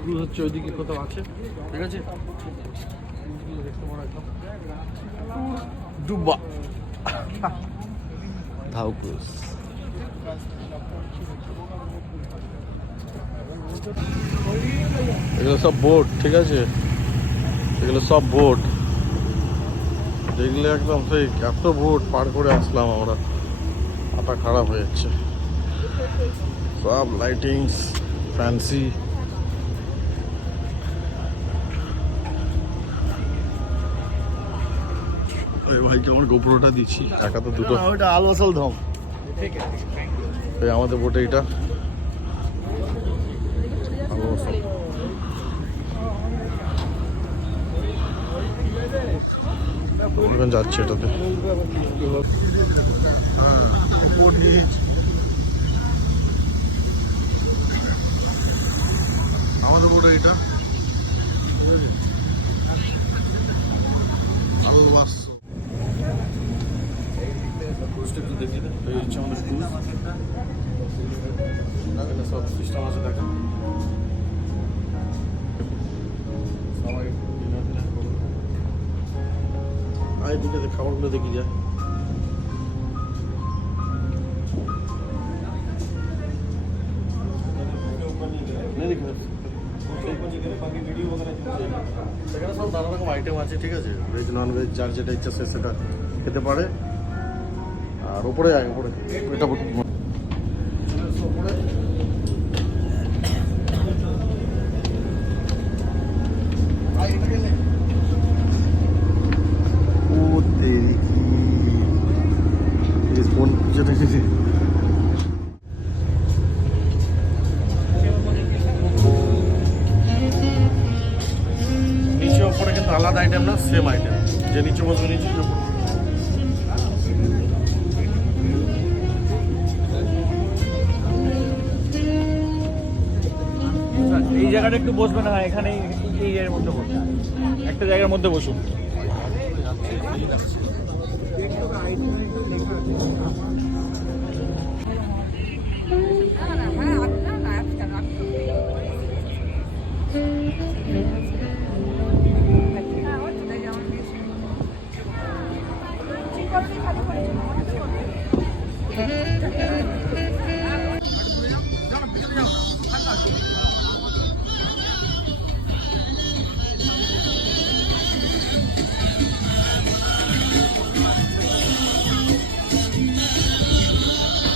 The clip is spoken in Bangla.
ক্রুজ হচ্ছে ওইদিকে কোথাও আছে, ঠিক আছে। ডুবা ধাউ ক্রুজ। এগুলো সব বোট, ঠিক আছে, এগুলো সব বোট। দেখলে একদম সেই এত বোট পার করে আসলাম আমরা, মাথা খারাপ হয়ে যাচ্ছে। সব লাইটিংস ফ্যান্সি। ভাইকে আমার গোপ্রোটা দিচ্ছি, টাকা তো দুটো। ওইটা আলবাসাল ধম। এই আমাদের বোটে এটা যাচ্ছে এটাতে। আমাদের বোটে এটা সব সিস্টেম আছে, দেখেন সবাই দিকে খাবারগুলো দেখি যায়। সেখানে সব নানা রকম আইটেম আছে, ঠিক আছে, ভেজ নন ভেজ যার যেটা ইচ্ছা সে সেটা খেতে পারে। আর ওপরে যায়, ওপরে এটা ওপরে নিচে ওপরে কিন্তু আলাদা আইটেম না, সেম আইটেম। যে নিচে বসবে নিচে। এই জায়গাটা একটু বসবে না, এখানে এই জায়গার মধ্যে বসুন, একটা জায়গার মধ্যে বসুন।